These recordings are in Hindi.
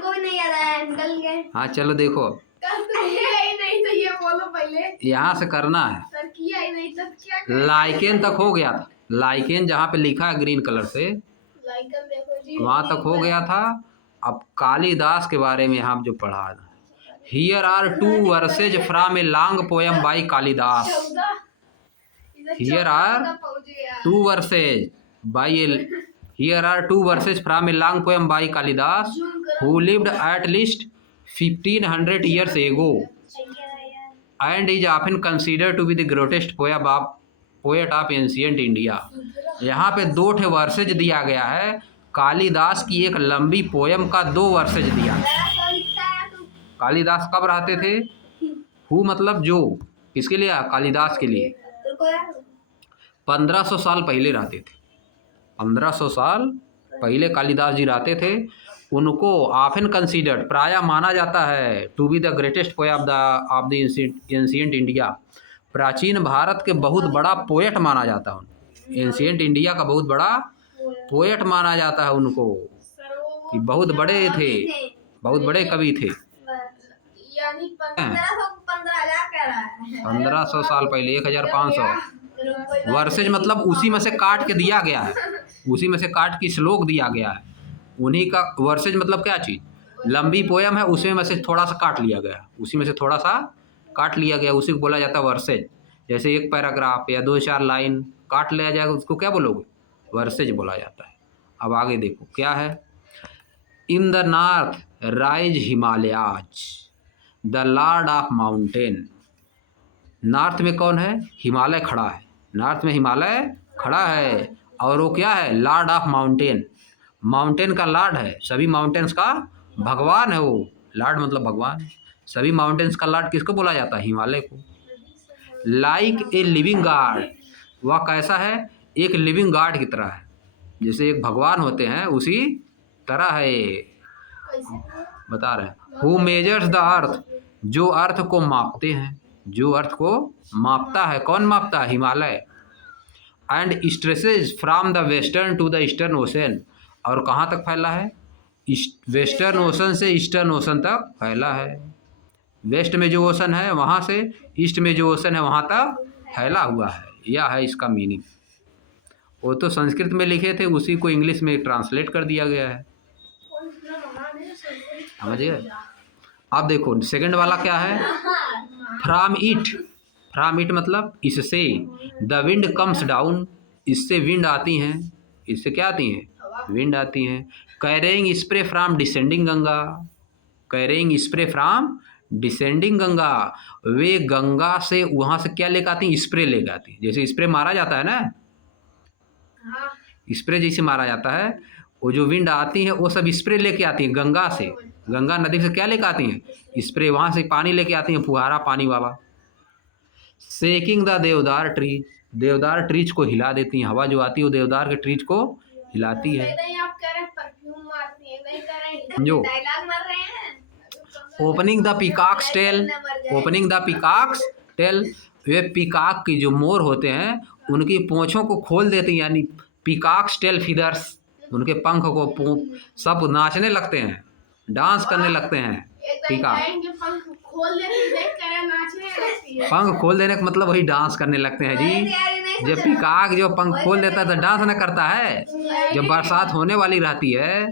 हमको भी नहीं याद आया, निकल गए। हाँ चलो देखो, ही नहीं तो ये बोलो पहले। यहाँ से करना है। सर किया ही नहीं तो क्या लाइकेन तक हो गया था, लाइकेन जहाँ पे लिखा है ग्रीन कलर से लाइकन देखो जी, वहाँ तक हो गया था। अब कालिदास के बारे में यहाँ जो पढ़ा, here are 2 verses from a long poem by Kalidas. Here are 2 verses by a here are 2 verses from a long poem by Kalidas who lived at least 1500 years ago and is often considered to be the greatest poet of ancient India। यहाँ पे 2 ठे वर्सेज दिया गया है, कालिदास की एक लंबी पोयम का 2 वर्सेज दिया। कालिदास कब रहते थे? हु मतलब जो, किसके लिए? कालिदास के लिए 1500 साल पहले रहते थे। 1500 साल पहले कालिदास जी रहते थे। उनको ऑफन कंसीडर्ड, प्रायः माना जाता है, to be the greatest poet of the ancient India. प्राचीन भारत के बहुत बड़ा पोएट माना जाता है। एंशिएंट इंडिया का बहुत बड़ा पोएट माना जाता है उनको, कि बहुत बड़े थे, बहुत बड़े कवि थे। 1500 साल पहले, 1500 वर्सेज मतलब उसी में से काट के दिया गया है, उसी में से काट के श्लोक दिया गया है। उन्हीं का वर्सेज मतलब क्या चीज़, लंबी पोयम है, उसी में से थोड़ा सा काट लिया गया, उसी में से थोड़ा सा काट लिया गया, उसी को बोला जाता है वर्सेज। जैसे एक पैराग्राफ या 2-4 लाइन काट लिया जाएगा, उसको क्या बोलोगे? वर्सेज बोला जाता है। अब आगे देखो क्या है। In the north rise Himalayas the lord of mountain. North में कौन है? हिमालय खड़ा है। नॉर्थ में हिमालय खड़ा है, और वो क्या है? Lord of mountain. माउंटेन का लॉर्ड है, सभी माउंटेन्स का भगवान है वो। लॉर्ड मतलब भगवान। सभी माउंटेन्स का लॉर्ड किसको बोला जाता है? हिमालय को। लाइक ए लिविंग गॉड, वह कैसा है? एक लिविंग गॉड की तरह है, जैसे एक भगवान होते हैं उसी तरह है। बता रहे हैं हु मेजर्स द अर्थ, जो अर्थ को मापते हैं, जो अर्थ को मापता है। कौन मापता है? Himalaya. And stretches from the western to the eastern ocean, और कहाँ तक फैला है? वेस्टर्न ओशन से ईस्टर्न ओशन तक फैला है। वेस्ट में जो ओशन है वहाँ से ईस्ट में जो ओशन है वहाँ तक फैला हुआ है। यह है इसका मीनिंग। वो तो संस्कृत में लिखे थे, उसी को इंग्लिश में ट्रांसलेट कर दिया गया है, समझिए। अब देखो सेकंड वाला क्या है? From it. फ्रॉम इट मतलब इससे। द विंड कम्स डाउन, इससे विंड आती हैं। इससे क्या आती हैं? विंड आती हैं। Carrying spray from descending Ganga. Carrying spray from descending Ganga, वे गंगा से वहाँ से क्या लेकर आती हैं? स्प्रे लेकर आती हैं। जैसे स्प्रे मारा जाता है ना, स्प्रे जैसे मारा जाता है, वो जो विंड आती है वो सब स्प्रे लेके आती हैं गंगा से। गंगा नदी से क्या लेकर आती हैं? स्प्रे। वहाँ से पानी लेके आती हैं, फुहारा पानी वाला। शेकिंग द देवदार ट्री, देवदार ट्रीज को हिला देती हैं। हवा जो आती है वो देवदार के ट्रीज को हिलाती है। जो opening the peacock's tail, opening the peacock's tail, वे पीकॉक की जो मोर होते हैं उनकी पूंछों को खोल देती हैं, यानी पीकॉक्स टेल फीदर्स, उनके पंख को सब नाचने लगते हैं, डांस करने लगते हैं। पीकॉक पंख खोल देने का मतलब वही डांस करने लगते हैं जी। जब पीकॉक जो पंख खोल देता है तो डांस न करता है। जब बरसात होने वाली रहती है,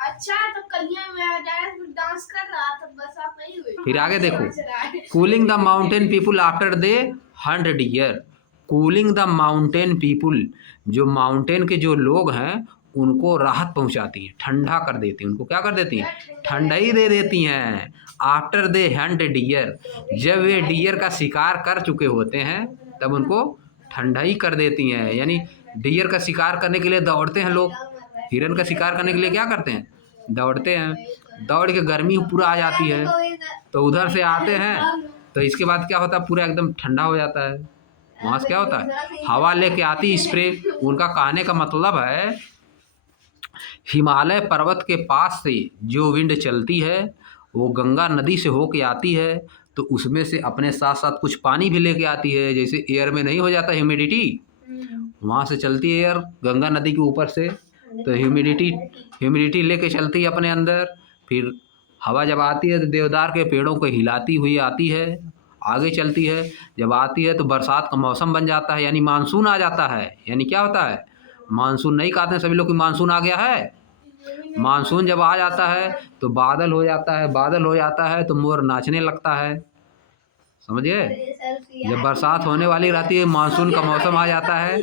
अच्छा तो कलिया में डांस कर रहा था, बरसात नहीं हुई। फिर आगे देखो। Cooling the mountain people after they hunt deer. Cooling the mountain people, जो माउंटेन के जो लोग हैं उनको राहत पहुंचाती हैं, ठंडा कर देती हैं। उनको क्या कर देती हैं? ठंडाई दे देती हैं। आफ्टर दे हंट डियर, जब वे डियर का शिकार कर चुके होते हैं तब उनको ठंडाई कर देती हैं। यानी डियर का शिकार करने के लिए दौड़ते हैं लोग, हिरन का शिकार करने के लिए क्या करते हैं? दौड़ते हैं। दौड़ के गर्मी पूरा आ जाती है तो उधर से आते हैं, तो इसके बाद क्या होता है? पूरा एकदम ठंडा हो जाता है। वहाँ से क्या होता है? हवा लेके आती स्प्रे। उनका कहने का मतलब है हिमालय पर्वत के पास से जो विंड चलती है वो गंगा नदी से होके आती है, तो उसमें से अपने साथ साथ कुछ पानी भी लेके आती है। जैसे एयर में नहीं हो जाता ह्यूमिडिटी, वहाँ से चलती है एयर गंगा नदी के ऊपर से, तो ह्यूमिडिटी लेके चलती है अपने अंदर। फिर हवा जब आती है तो देवदार के पेड़ों को हिलाती हुई आती है, आगे चलती है। जब आती है तो बरसात का मौसम बन जाता है, यानी मानसून आ जाता है। यानी क्या होता है, मानसून। नहीं कहते हैं सभी लोग कि मानसून आ गया है। मानसून जब आ जाता है तो बादल हो जाता है, बादल हो जाता है तो मोर नाचने लगता है, समझिए। जब बरसात होने वाली रहती है, मानसून का मौसम आ जाता है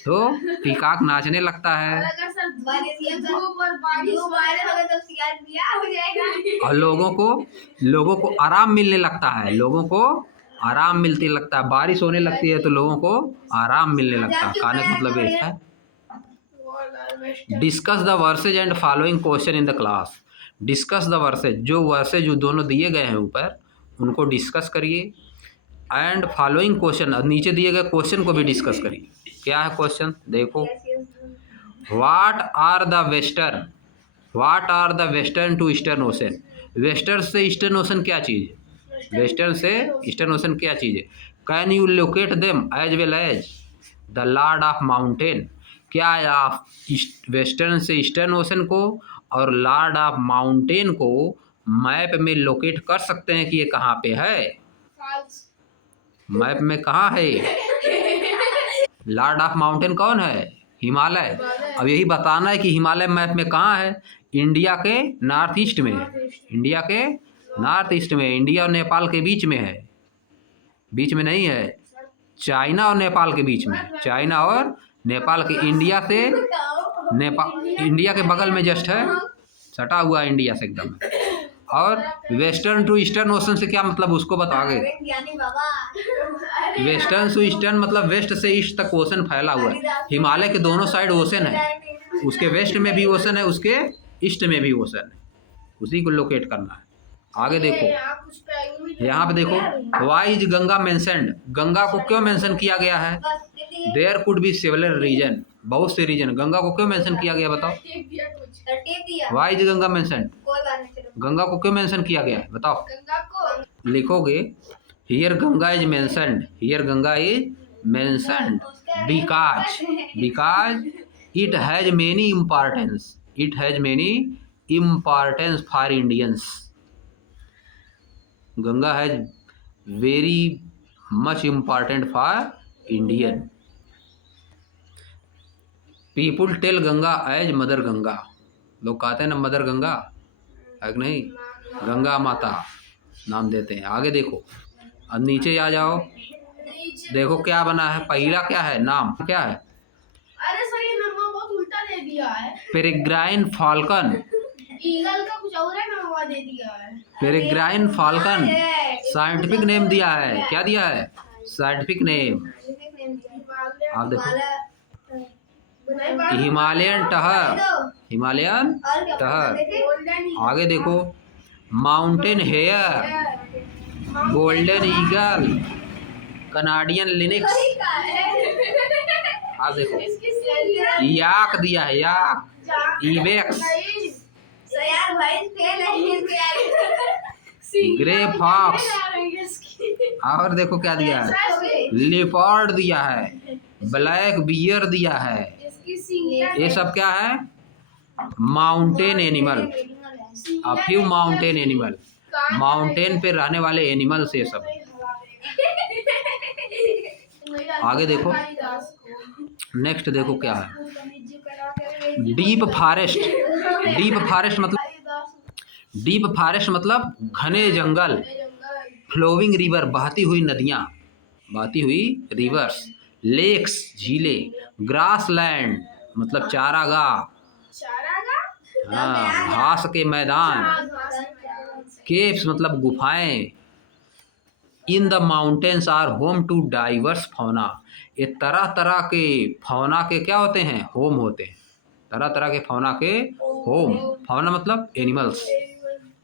तो पीकॉक नाचने लगता है और लोगों को आराम मिलने लगता है, लोगों को आराम मिलने लगता है। बारिश होने लगती है तो लोगों को आराम मिलने लगता है। कहने का मतलब ये है। Discuss the versus and following question in the class. Discuss the versus, जो वर्सेज जो दोनों दिए गए हैं ऊपर, उनको डिस्कस करिए। एंड फॉलोइंग क्वेश्चन, नीचे दिए गए क्वेश्चन को भी डिस्कस करिए। क्या है क्वेश्चन, देखो। What are the western to eastern ocean. Western से ईस्टर्न ओशन क्या चीज़ है, वेस्टर्न से ईस्टर्न ओशन क्या चीज़ है। Can you locate them as well as the lord of mountain. क्या आप वेस्टर्न से ईस्टर्न ओशन को और लॉर्ड ऑफ माउंटेन को मैप में लोकेट कर सकते हैं कि ये कहाँ पे है। मैप में कहाँ है। लॉर्ड ऑफ माउंटेन कौन है, हिमालय। अब यही बताना है कि हिमालय मैप में कहाँ है। इंडिया के नॉर्थ ईस्ट में है, इंडिया के नॉर्थ ईस्ट में। इंडिया और नेपाल के बीच में है, बीच में नहीं है। चाइना और नेपाल के बीच में, चाइना और नेपाल के, इंडिया से नेपाल, इंडिया के बगल में जस्ट है, सटा हुआ इंडिया से एकदम। और वेस्टर्न टू ईस्टर्न ओशन से क्या मतलब, उसको बताओगे। वेस्टर्न टू ईस्टर्न मतलब वेस्ट से ईस्ट तक ओशन फैला हुआ है। हिमालय के दोनों साइड ओशन है, उसके वेस्ट में भी ओशन है, उसके ईस्ट में भी ओशन है, उसी को लोकेट करना है। आगे देखो, यहाँ पे देखो, why is Ganga mentioned. Ganga को क्यों मेंशन किया गया है। There could be several reason, बहुत से रीजन। गंगा को क्यों मेंशन किया गया, बताओ। Why is Ganga mentioned, Ganga को क्यों मेंशन किया गया है, बताओ। लिखोगे, here Ganga is mentioned, here Ganga is mentioned because it has many importance, it has many importance for Indians. Ganga has very much important for Indian. People tell Ganga as mother Ganga, लोग कहते हैं ना मदर गंगा, है कि नहीं, गंगा माता नाम देते हैं। आगे देखो, अब नीचे आ जाओ, देखो क्या बना है। पहला क्या है, नाम क्या है। अरे सर ये नंबर बहुत उल्टा दे दिया है। पेरेग्राइन फाल्कन, ईगल का कुछ और है, नंबर दे दिया है। पेरेग्राइन फाल्कन साइंटिफिक नेम दिया है, क्या दिया है, साइंटिफिक नेम। आप देखो, हिमालयन टहर, हिमालयन टहर। आगे देखो, mountain hare, golden eagle, Canadian lynx. आप देखो, याक दिया है, याक, इवेक्स, ग्रे फॉक्स। और देखो क्या दिया है, लेपर्ड दिया है, ब्लैक बियर दिया है। ये सब क्या है, mountain animal, a few mountain animal, mountain पे रहने वाले एनिमल्स ये सब। आगे देखो, नेक्स्ट देखो क्या है, डीप फॉरेस्ट। डीप फॉरेस्ट मतलब, डीप फॉरेस्ट मतलब घने जंगल, फ्लोइंग रिवर, बहती हुई नदियाँ, बहती हुई रिवर्स, लेक्स, झीलें, ग्रास लैंड मतलब चारागाह, हाँ, घास के मैदान, केव्स मतलब गुफाएं। In the mountains are home to diverse fauna. ये तरह तरह के फौना के क्या होते हैं, होम होते हैं। तरह तरह के फौना के होम, फौना मतलब एनिमल्स,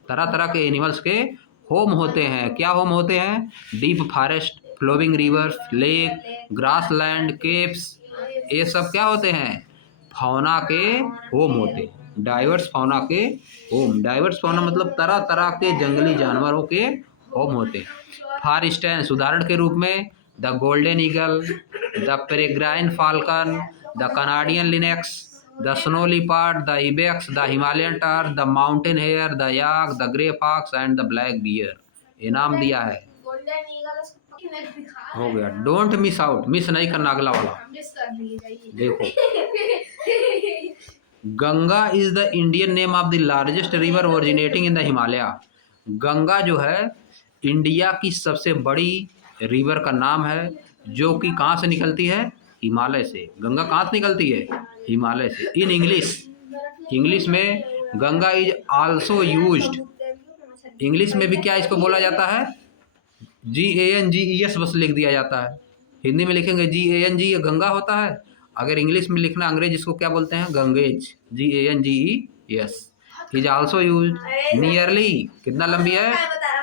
तरह तरह के एनिमल्स के होम होते हैं। क्या होम होते हैं, deep forest, flowing rivers, lake, grassland, caves, ये सब क्या होते हैं, फौना के होम होते हैं। डाइवर्स फौना के होम, डाइवर्स फौना मतलब तरह तरह के जंगली जानवरों के होम होते हैं। फॉर इंस्टेंस, उदाहरण के रूप में, the golden eagle, the peregrine falcon, the Canadian lynx, the snow leopard, the ibex, the Himalayan tahr, the mountain hare, the yak, the grey fox and the black bear. इनाम दिया है, गोल्डन ईगल उसको दिखा हो गया। डोंट मिस आउट, मिस नहीं करना अगला वाला। मिस कर दिए जाइए। देखो, Ganga is the Indian name of the largest river originating in the Himalaya. Ganga जो है इंडिया की सबसे बड़ी रिवर का नाम है, जो कि कहाँ से निकलती है? हिमालय से। गंगा कहाँ से निकलती है? हिमालय से। इन इंग्लिश में Ganga is also used, English में भी क्या इसको बोला जाता है? GANGES बस लिख दिया जाता है। हिंदी में लिखेंगे GANG, ये गंगा होता है। अगर इंग्लिश में लिखना, अंग्रेज इसको क्या बोलते हैं? Ganges, GANGES। Is also use nearly, कितना लंबी है?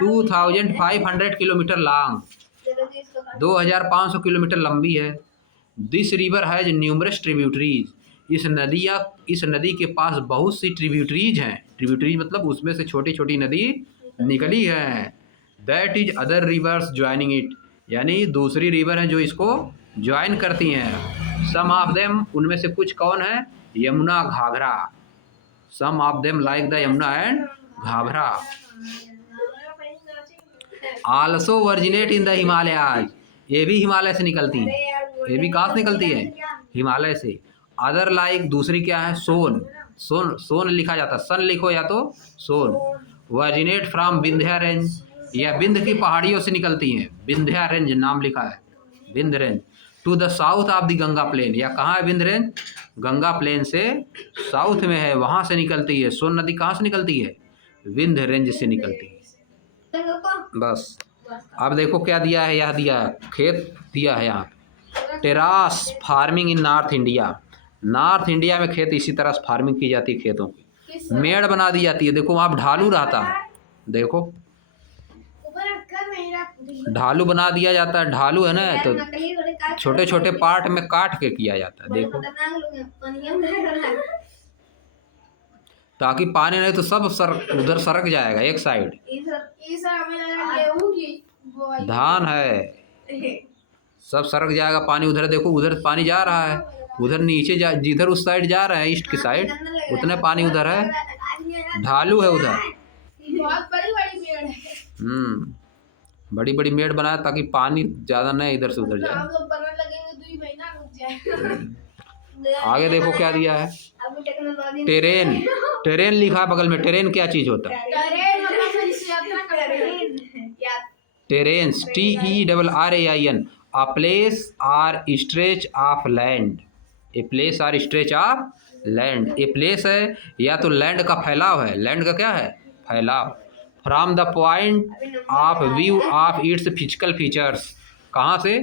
2500 किलोमीटर लॉन्ग, 2500 किलोमीटर लंबी है। This river has numerous tributaries, इस नदी के पास बहुत सी ट्रिब्यूटरीज हैं। ट्रिब्यूटरीज मतलब उसमें से छोटी छोटी नदी निकली है। That is other rivers joining it, यानी दूसरी रिवर है जो इसको ज्वाइन करती हैं। सम ऑफ देम, उनमें से कुछ कौन है? Yamuna, Ghaghara. Some of them like the Yamuna and Ghaghara. Also originate in the Himalayas, ये भी हिमालय से निकलती है। ये भी कहाँ से निकलती है? हिमालय से। अदर लाइक, दूसरी क्या है? सोन लिखा जाता है, सन लिखो या तो सोन। वर्जिनेट फ्रॉम विंध्या रेंज, या विंध्य की पहाड़ियों से निकलती हैं। विंध्या रेंज नाम लिखा है, Vindhya range. To the south of the Ganga plain, या कहाँ है विंध्य रेंज? गंगा प्लेन से साउथ में है, वहाँ से निकलती है। सोन नदी कहाँ से निकलती है? विंध्य रेंज से निकलती है। बस। अब देखो क्या दिया है, यह दिया है खेत दिया है यहाँ। Terrace farming in north India, north India में खेत इसी तरह से फार्मिंग की जाती है, खेतों की मेड़ बना दी जाती है। देखो वहाँ ढालू रहता है, देखो ढालू बना दिया जाता है। ढालू है ना, तो छोटे छोटे पार्ट में काट के किया जाता है। देखो, ताकि पानी नहीं तो सब उधर सरक जाएगा एक साइड। धान है, सब सरक जाएगा पानी उधर। देखो उधर पानी जा रहा है, उधर नीचे जिधर उस साइड जा रहा है, ईस्ट की साइड, उतने पानी उधर है। ढालू है उधर। बहुत बड़ी बड़ी पेड़ है। बड़ी बड़ी मेड़ बनाया ताकि पानी ज़्यादा नहीं इधर से उधर जाए। हम लोग बनने लगेंगे 2 महीना रुक जाए। आगे देखो क्या दिया है। टेरेन, टेरेन लिखा है बगल में। टेरेन क्या चीज़ होता है? Terrains, TERRAIN, a place or stretch of land. A place or stretch of land. A place है या तो लैंड का फैलाव है। लैंड का क्या है? फैलाव। From the point of view of its physical features, कहाँ से?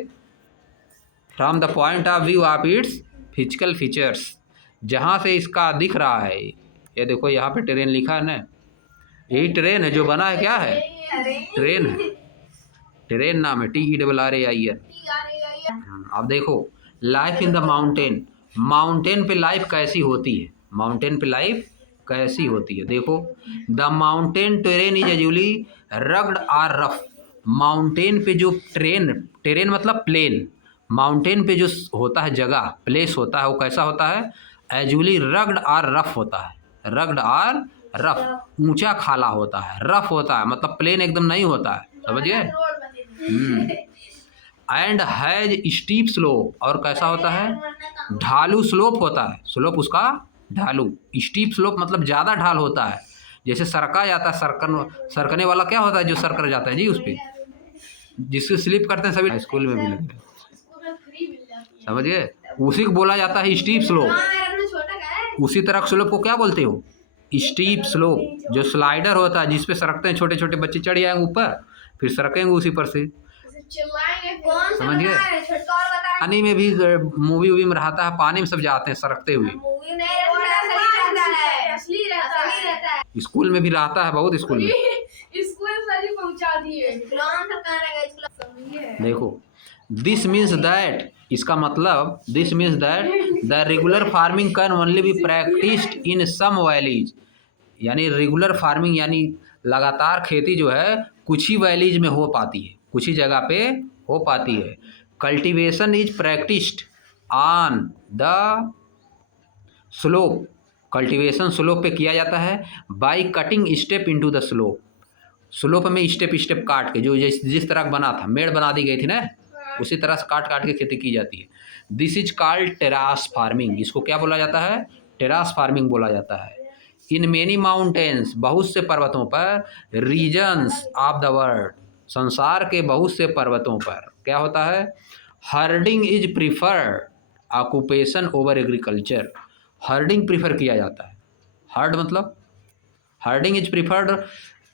From the point of view of its physical features, जहाँ से इसका दिख रहा है। ये देखो यहाँ पे ट्रेन लिखा है ना, यही ट्रेन है जो बना है। क्या है? ट्रेन है, ट्रेन नाम है, TERRAIN। अब देखो life in the mountain, mountain पे लाइफ कैसी होती है? माउंटेन पे लाइफ कैसी होती है? देखो, the mountain terrain is usually rugged और रफ। माउंटेन पे जो टेरेन मतलब प्लेन, माउंटेन पे जो होता है जगह, प्लेस होता है, वो कैसा होता है? एजुअली रग्ड और रफ होता है। रग्ड और रफ, ऊंचा खाला होता है, रफ होता है, मतलब प्लेन एकदम नहीं होता है, समझिए। एंड हैज स्टीप स्लोप, और कैसा होता है? ढालू स्लोप होता है। स्लोप उसका ढालू। स्टीप स्लोप मतलब ज़्यादा ढाल होता है, जैसे सरका जाता है। सरकने वाला क्या होता है? जो सरकर जाता है जी, उस पर जिससे स्लिप करते हैं सभी स्कूल में भी लगता है, समझिए। उसी को बोला जाता है स्टीप स्लोप। उसी तरह स्लोप को क्या बोलते हो? Steep slope. जो स्लाइडर होता है जिसपे सरकते हैं छोटे छोटे बच्चे, चढ़ जाएंगे ऊपर, फिर सरकेंगे उसी पर से, समझिए। पानी में भी मूवी वूवी में रहता है, पानी में सब जाते हैं सरकते हुए। स्कूल में भी रहता है, बहुत स्कूल में। देखो, दिस मीन्स दैट, इसका मतलब this means that the regular farming can only be practised in some valleys, यानी रेगुलर फार्मिंग यानी लगातार खेती जो है कुछ ही वैलीज में हो पाती है, कुछ ही जगह पे हो पाती है। Cultivation is practised on the slope, cultivation slope पे किया जाता है by cutting step into the slope. Slope में स्टेप स्टेप काट के, जो जिस तरह का बना था, मेड़ बना दी गई थी ना, उसी तरह से काट काट के खेती की जाती है। This is called terrace farming. इसको क्या बोला जाता है? टेरास फार्मिंग बोला जाता है। इन मेनी माउंटेन्स, बहुत से पर्वतों पर, रीजन्स ऑफ द वर्ल्ड, संसार के बहुत से पर्वतों पर क्या होता है? Herding is preferred occupation over agriculture. Herding prefer किया जाता है। हर्ड मतलब herding is preferred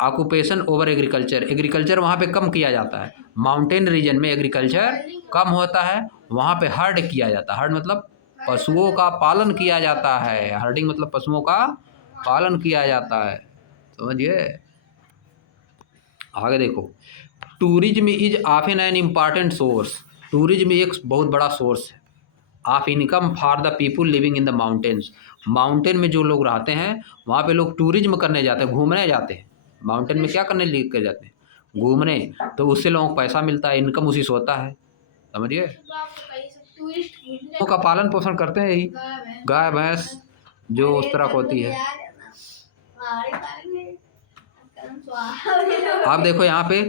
occupation over agriculture. Agriculture वहाँ पे कम किया जाता है। माउंटेन रीजन में एग्रीकल्चर कम होता है, वहाँ पे हर्ड किया जाता है। हर्ड मतलब पशुओं का पालन किया जाता है। हर्डिंग मतलब पशुओं का पालन किया जाता है। समझिए। आगे देखो, tourism is often an important source. Tourism एक बहुत बड़ा सोर्स है of income for the people living in the mountains. Mountain में जो लोग रहते हैं वहाँ पे लोग टूरिज्म करने जाते हैं, घूमने जाते हैं। माउंटेन में क्या करने लेकर जाते हैं? घूमने। तो उससे लोगों को पैसा मिलता है, इनकम उसी से होता है। समझिए। का पालन पोषण करते हैं यही गाय भैंस जो उस तरह होती है। आप देखो यहाँ पे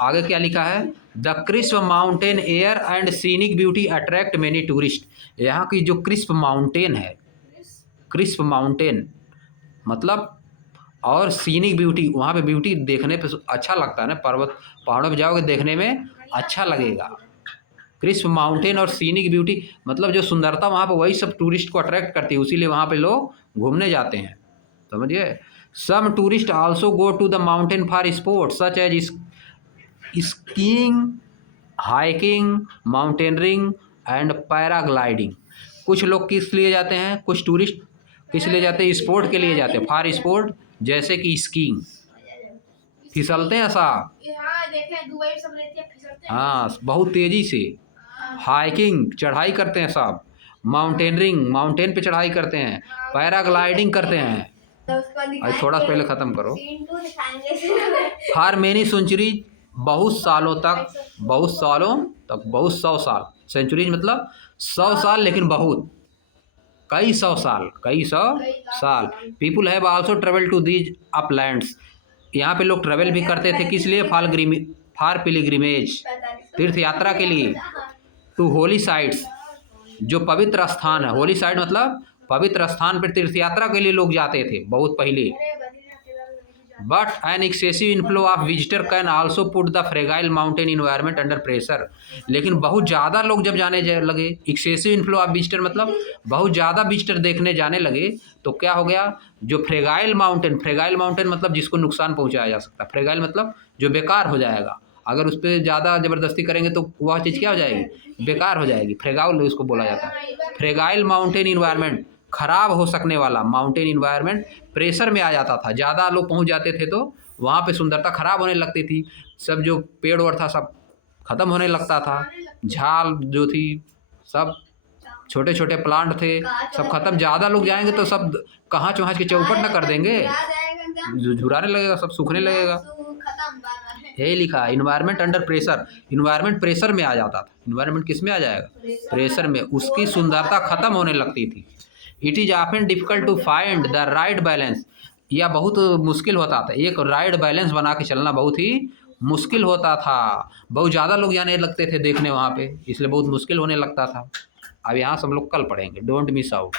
आगे क्या लिखा है? The crisp mountain air and scenic beauty attract many tourist. यहाँ की जो क्रिस्प माउंटेन है, क्रिस्प माउंटेन मतलब, और सीनिक ब्यूटी, वहाँ पे ब्यूटी देखने पे अच्छा लगता है ना, पर्वत पहाड़ों पे जाओगे देखने में अच्छा लगेगा। क्रिस्प माउंटेन और सीनिक ब्यूटी मतलब जो सुंदरता वहाँ पे, वही सब टूरिस्ट को अट्रैक्ट करती है, इसीलिए वहाँ पे लोग घूमने जाते हैं। समझिए। Some tourist also go to the mountain for sports such as skiing, hiking, mountaineering and paragliding. कुछ लोग किस लिए जाते हैं? कुछ टूरिस्ट किस लिए जाते हैं? स्पोर्ट के लिए जाते हैं। फॉर स्पोर्ट जैसे कि स्कीइंग, फिसलते हैं साहब, हाँ बहुत तेज़ी से। हाइकिंग चढ़ाई करते हैं साहब। माउंटेनरिंग माउंटेन पे चढ़ाई करते हैं। पैराग्लाइडिंग करते हैं। आज थोड़ा पहले ख़त्म करो। फॉर मेनी सेंचुरीज, बहुत सालों तक, बहुत सालों तक, बहुत 100 साल। सेंचुरीज मतलब 100 साल, लेकिन बहुत कई सौ साल, कई सौ साल। People have also travel to these uplands. यहाँ पे लोग ट्रेवल भी करते थे, किस लिए? फॉर पिलग्रिमेज, तीर्थ यात्रा के लिए। टू होली साइट्स, जो पवित्र स्थान है। होली साइट मतलब पवित्र स्थान पर तीर्थ यात्रा के लिए लोग जाते थे बहुत पहले। But an excessive inflow of visitor can also put the fragile mountain environment under pressure. लेकिन बहुत ज़्यादा लोग जब जाने लगे, एक्सेसिव इनफ्लो ऑफ विजिटर मतलब बहुत ज़्यादा विजिटर देखने जाने लगे, तो क्या हो गया? जो फ्रेगाइल माउंटेन मतलब जिसको नुकसान पहुंचाया जा सकता है। फ्रेगाइल मतलब जो बेकार हो जाएगा, अगर उस पर ज़्यादा ज़बरदस्ती करेंगे तो वह चीज़ क्या हो जाएगी? बेकार हो जाएगी। फ्रेगाइल उसको बोला जाता है। फ्रेगाइल माउंटेन इन्वायरमेंट, खराब हो सकने वाला माउंटेन इन्वायरमेंट प्रेशर में आ जाता था। ज़्यादा लोग पहुंच जाते थे तो वहाँ पे सुंदरता खराब होने लगती थी। सब जो पेड़ और था सब ख़त्म होने लगता था। झाल जो थी, सब छोटे छोटे प्लांट थे, सब खत्म। ज़्यादा लोग जाएंगे तो सब कहाँ चौहाच के चौपट न कर देंगे, झुराने लगेगा, सब सूखने लगेगा। यही लिखा है, environment under pressure. Environment pressure में आ जाता था। इन्वायरमेंट किस में आ जाएगा? प्रेशर में। उसकी सुंदरता खत्म होने लगती थी। It is often difficult to find the right balance. यह बहुत मुश्किल होता था, एक राइट बैलेंस बना के चलना बहुत ही मुश्किल होता था। बहुत ज़्यादा लोग जाने लगते थे देखने वहाँ पे, इसलिए बहुत मुश्किल होने लगता था। अब यहाँ सब लोग कल पढ़ेंगे, डोंट मिस आउट।